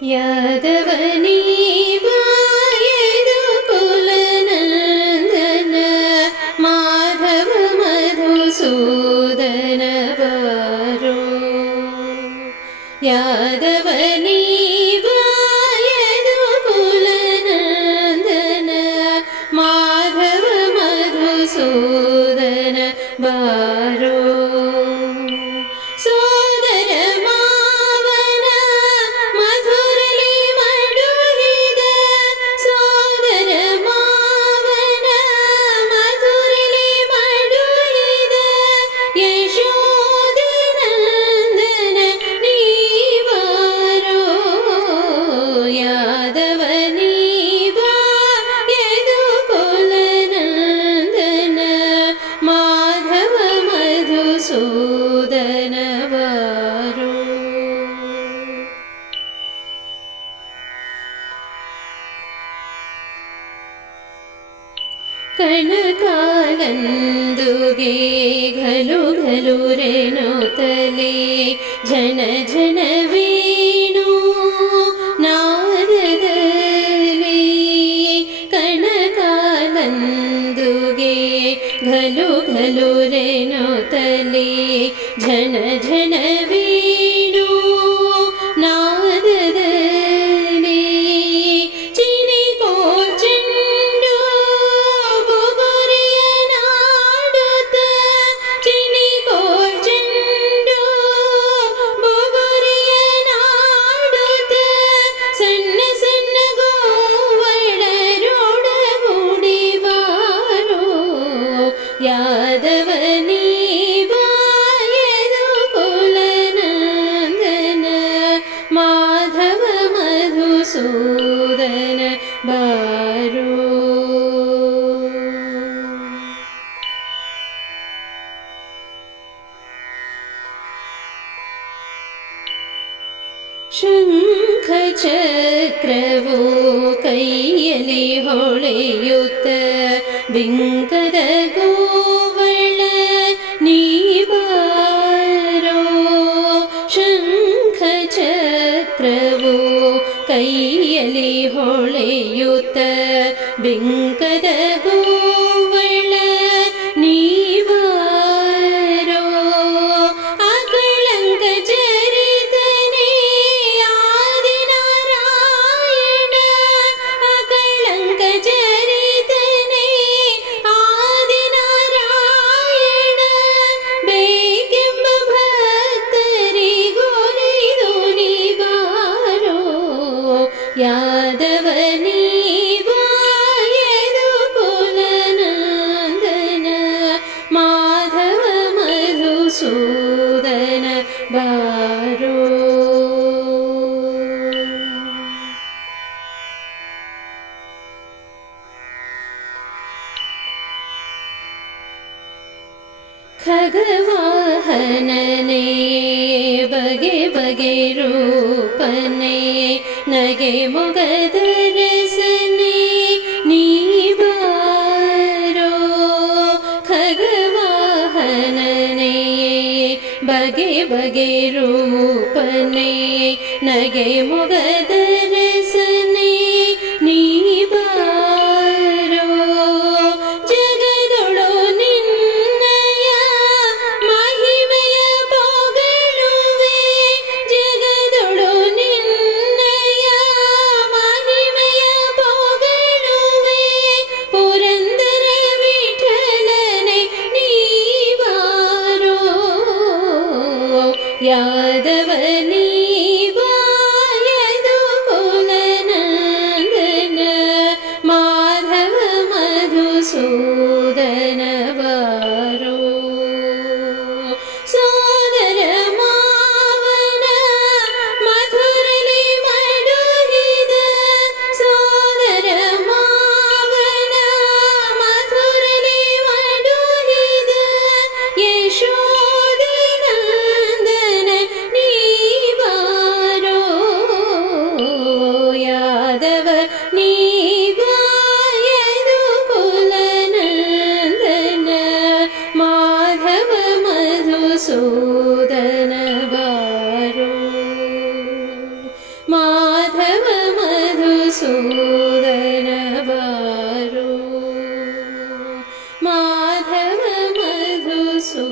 यादवनीवा यदुकुलनन्दन माधव मधुसूदनवारो यादवनीवा यदुकुलनन्दन माधव मधुसूदनवारो कर्णकागन्दुगे घलु घलु रेणोतली जन जन सूरेणोतले झन झन वि ಶಂಖ ಚಕ್ರವು ಕೈಯಲ್ಲಿ ಹೊಳೆಯುತ್ತ ಬಿಂಕದ ಗೋವಳ ನೀವಾರೋ ಶಂಖ ಚಕ್ರವು ಕೈಯಲ್ಲಿ ಹೊಳೆಯುತ್ತ ಬಿಂಕದ ಗೋವಳ मगरे निगवाहनये बगे बगे नगे मुगदर തവ നീതായതു കുലനന്ദന മാധവ മധുസൂദന വാരു മാധവ മധുസൂദന മാധവ മധുസൂ